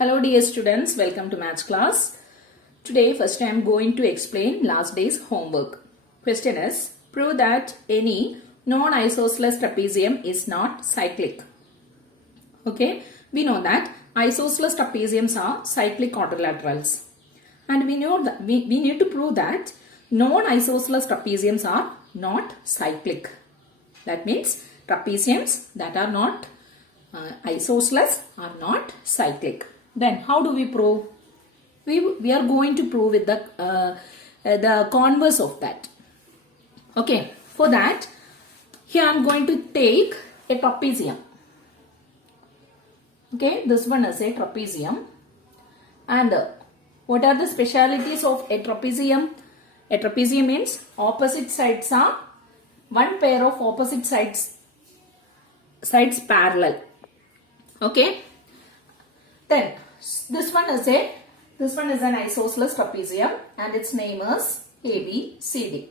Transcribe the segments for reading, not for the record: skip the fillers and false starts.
Hello dear students, welcome to maths class. Today first I am going to explain last day's homework. Question is, prove that any non-isosceles trapezium is not cyclic. Okay, we know that isosceles trapeziums are cyclic quadrilaterals. And we know that we need to prove that non-isosceles trapeziums are not cyclic. That means trapeziums that are not isosceles are not cyclic. Then how do we prove? We are going to prove with the converse of that. Okay, for that here I am going to take a trapezium. Okay, this one is a trapezium. And what are the specialities of a trapezium? A trapezium means opposite sides are one pair of opposite sides parallel. Okay. Then this one is an isosceles trapezium and its name is ABCD.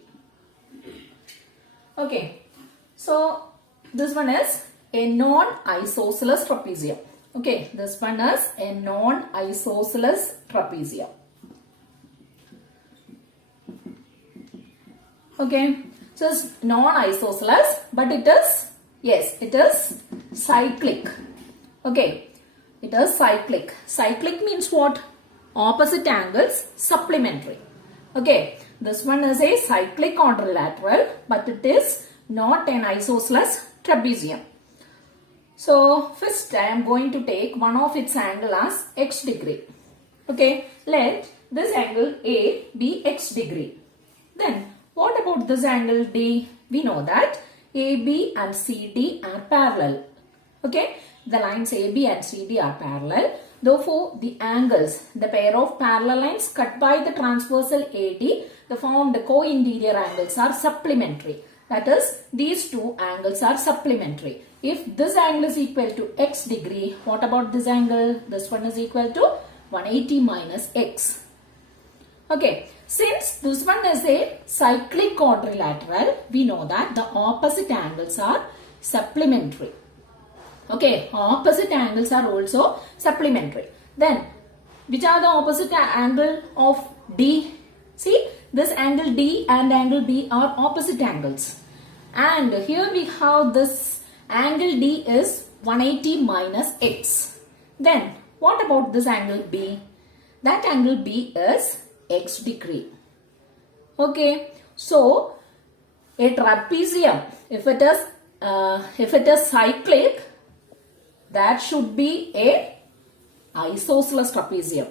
Okay. So this one is a non-isosceles trapezium. Okay, this one is a non-isosceles trapezium. Okay, so it's non-isosceles, but it is cyclic. Okay, it is cyclic. Cyclic means what? Opposite angles supplementary. Okay, this one is a cyclic quadrilateral, but it is not an isosceles trapezium. So first I am going to take one of its angle as x degree. Okay, let this angle A be x degree. Then what about this angle D? We know that AB and CD are parallel. Okay, the lines AB and CD are parallel. Therefore, the angles, the pair of parallel lines cut by the transversal AD, the formed co-interior angles are supplementary. That is, these two angles are supplementary. If this angle is equal to x degree, what about this angle? This one is equal to 180 minus x. Okay, since this one is a cyclic quadrilateral, we know that the opposite angles are supplementary. Okay, opposite angles are also supplementary. Then, which are the opposite angle of D? See, this angle D and angle B are opposite angles. And here we have this angle D is 180 minus x. Then, what about this angle B? That angle B is x degree. Okay, so a trapezium, if it is cyclic, that should be a isosceles trapezium.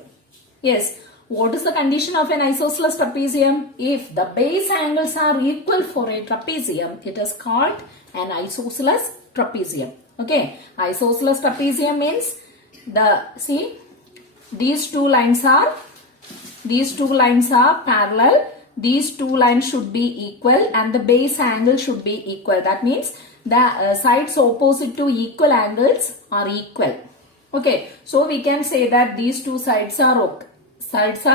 Yes, what is the condition of an isosceles trapezium? If the base angles are equal for a trapezium, it is called an isosceles trapezium. Okay, isosceles trapezium means these two lines are parallel. These two lines should be equal and the base angle should be equal. That means the sides opposite to equal angles are equal. Okay, so we can say that these two sides are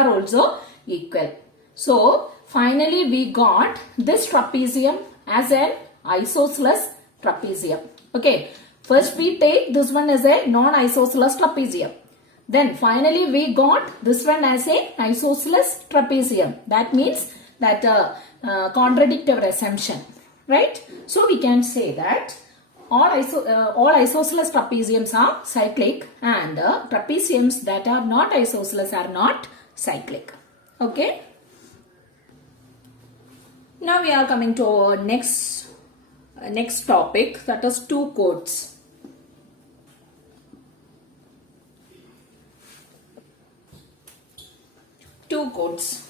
also equal. So finally we got this trapezium as an isosceles trapezium. Okay, first we take this one as a non-isosceles trapezium. Then finally we got this one as a isosceles trapezium. That means that contradict our assumption. Right? So we can say that all isosceles trapeziums are cyclic and trapeziums that are not isosceles are not cyclic. Okay? Now we are coming to our next topic, that is two chords. Two chords.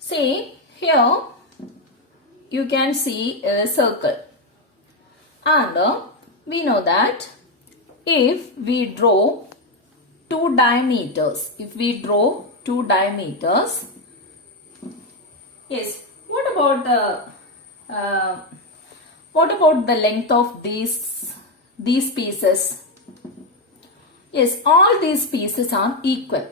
See here you can see a circle and we know that if we draw two diameters, yes, what about the length of these pieces? Yes, all these pieces are equal,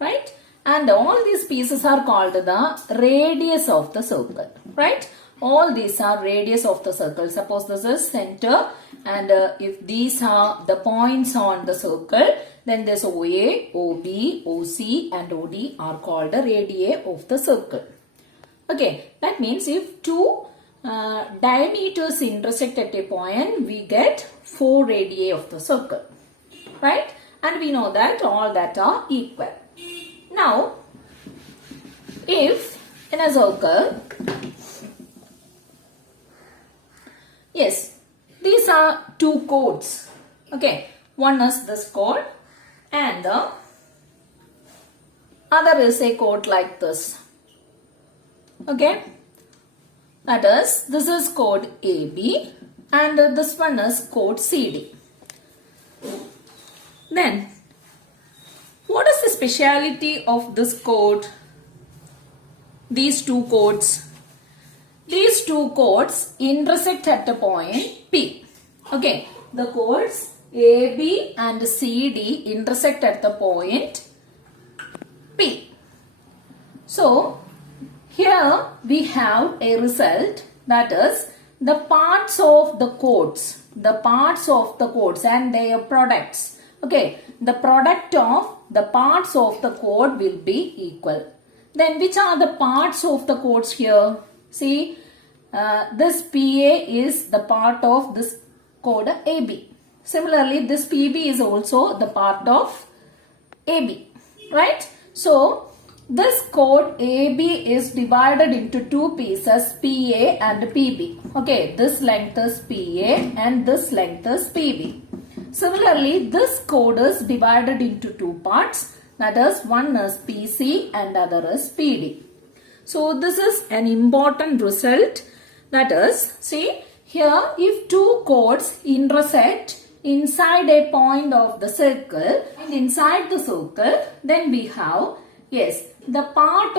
right? And all these pieces are called the radius of the circle, right? All these are radius of the circle. Suppose this is center and if these are the points on the circle, Then this OA, OB, OC and OD are called the radii of the circle. Okay, that means if two diameters intersect at a point, we get 4 radii of the circle. Right? And we know that all that are equal. Now, if in a circle, yes, these are two chords. Okay, one is this chord and the other is a chord like this. Okay, that is, this is chord AB and this one is chord CD. Then, what is the speciality of this chord? These two chords. These two chords intersect at a point P. Okay, the chords AB and CD intersect at the point P. So, here we have a result, that is the parts of the chords and their products. Okay, the product of the parts of the chord will be equal. Then which are the parts of the chords here? See, this PA is the part of this chord AB. Similarly, this PB is also the part of AB. Right? So, this chord AB is divided into two pieces, PA and PB. Okay, this length is PA and this length is PB. Similarly, this chord is divided into two parts, that is, one is PC and other is PD. So, this is an important result, that is, see, here if two chords intersect inside a point of the circle and inside the circle, then we have, yes, the product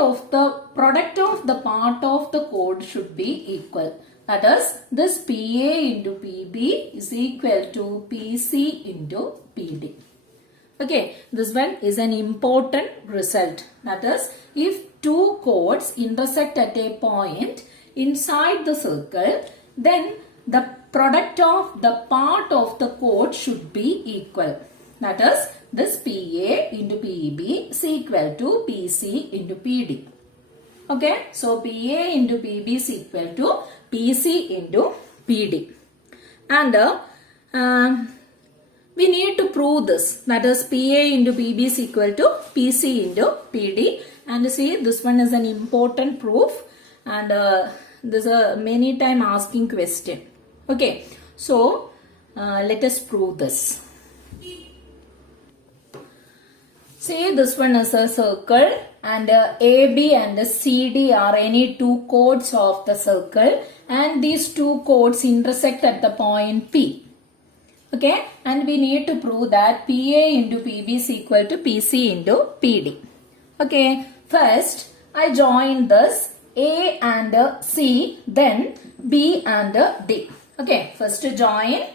of the part of the chord should be equal. That is, this PA into PB is equal to PC into PD. Okay, this one is an important result. That is, if two chords intersect at a point inside the circle, then the product of the part of the chord should be equal. That is, this PA into PB is equal to PC into PD. Okay, so PA into PB is equal to PC into PD. And we need to prove this. That is, PA into PB is equal to PC into PD. And see, this one is an important proof. And this is a many time asking question. Okay, so let us prove this. See, this one is a circle and AB and CD are any two chords of the circle and these two chords intersect at the point P. Okay, and we need to prove that PA into PB is equal to PC into PD. Okay, first I join this A and C, then B and D. Okay, first join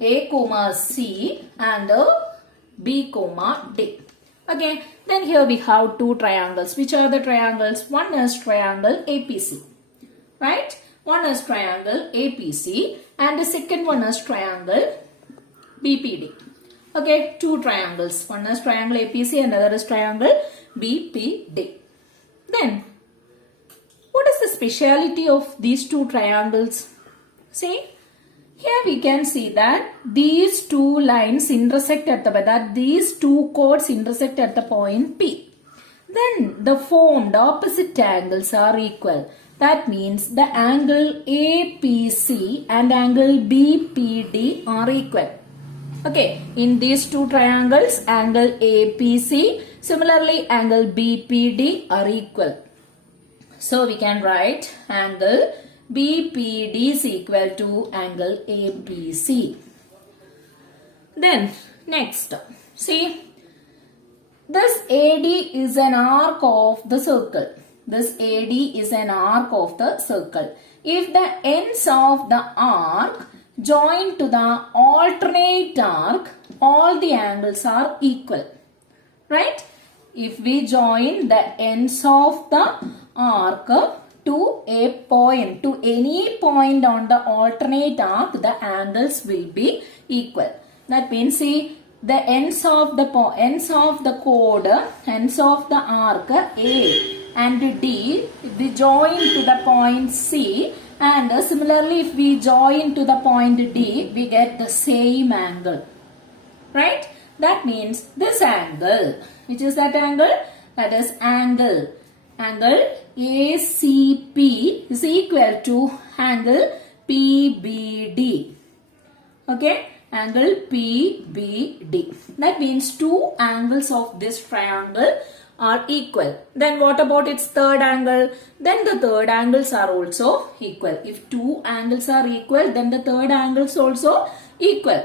A comma C and B comma D. Okay, then here we have two triangles. Which are the triangles? One is triangle APC, right? One is triangle APC and the second one is triangle BPD. Okay, two triangles. One is triangle APC and other is triangle BPD. Then, what is the speciality of these two triangles? See, here we can see that these two lines intersect at these two chords intersect at the point P. Then the formed opposite angles are equal. That means the angle APC and angle BPD are equal. Okay, in these two triangles, angle APC, similarly angle BPD are equal. So we can write angle BPD is equal to angle APC. Then next, see, this AD is an arc of the circle. This AD is an arc of the circle. If the ends of the arc join to the alternate arc, all the angles are equal. Right? If we join the ends of the arc to a point, to any point on the alternate arc, the angles will be equal. That means, see, the ends of the chord, ends of the arc A and D, we join to the point C, and similarly if we join to the point D, we get the same angle. Right? That means this angle. Which is that angle? That is angle. Angle ACP is equal to angle PBD. Okay? Angle PBD. That means two angles of this triangle are equal. Then what about its third angle? Then the third angles are also equal. If two angles are equal, then the third angles also equal.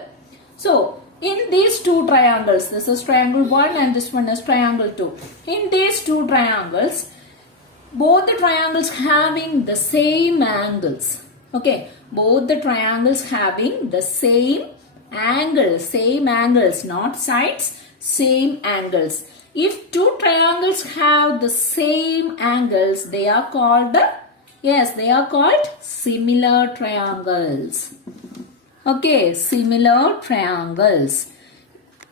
So, in these two triangles, this is triangle 1 and this one is triangle 2. In these two triangles, both the triangles having the same angles. Okay, both the triangles having the same angles, not sides, same angles. If two triangles have the same angles, they are called, similar triangles. Okay, similar triangles.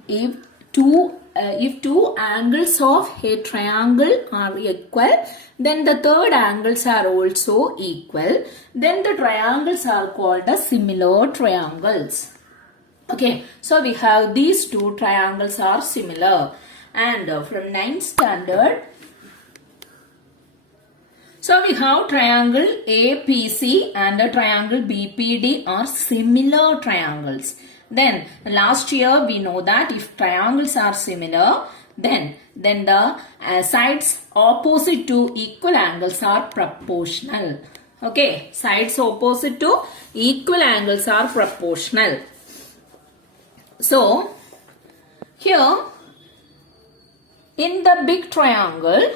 If two angles of a triangle are equal, then the third angles are also equal. Then the triangles are called as similar triangles. Okay, so we have these two triangles are similar. And from 9th standard, so we have triangle APC and a triangle BPD are similar triangles. Then last year we know that if triangles are similar, then the sides opposite to equal angles are proportional. Okay, sides opposite to equal angles are proportional. So here in the big triangle,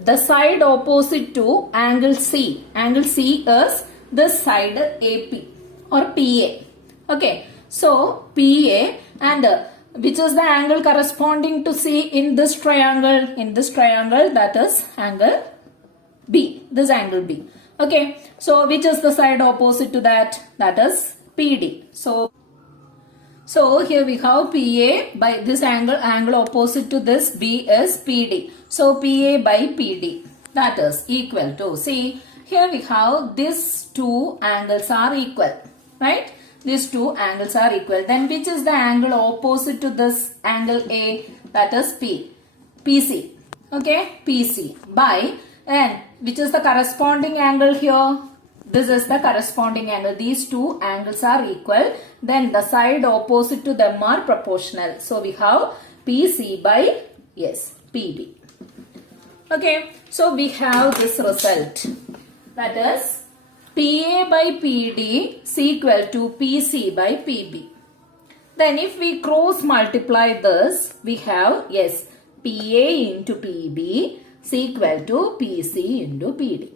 the side opposite to angle C is this side AP or PA. Okay, so PA, and which is the angle corresponding to C in this triangle? In this triangle, that is angle B. This angle B. Okay, so which is the side opposite to that? That is PD. So here we have PA by this angle opposite to this B is PD. So PA by PD, that is equal to, see here we have these two angles are equal, right? These two angles are equal. Then which is the angle opposite to this angle A? That is PC. Okay, PC by, and which is the corresponding angle here? This is the corresponding angle. These two angles are equal. Then the side opposite to them are proportional. So we have PC by, PD. Okay, so we have this result. That is PA by PD is equal to PC by PB. Then if we cross multiply this, we have, PA into PB is equal to PC into PD.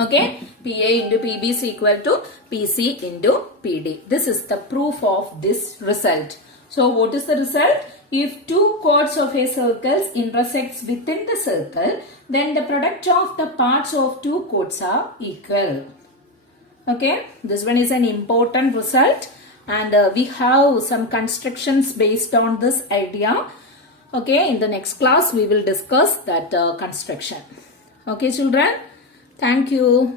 Okay, PA into PB is equal to PC into PD. This is the proof of this result. So what is the result? If two chords of a circle intersects within the circle, then the product of the parts of two chords are equal. Okay, this one is an important result, and we have some constructions based on this idea. Okay, in the next class we will discuss that construction. Okay children, thank you.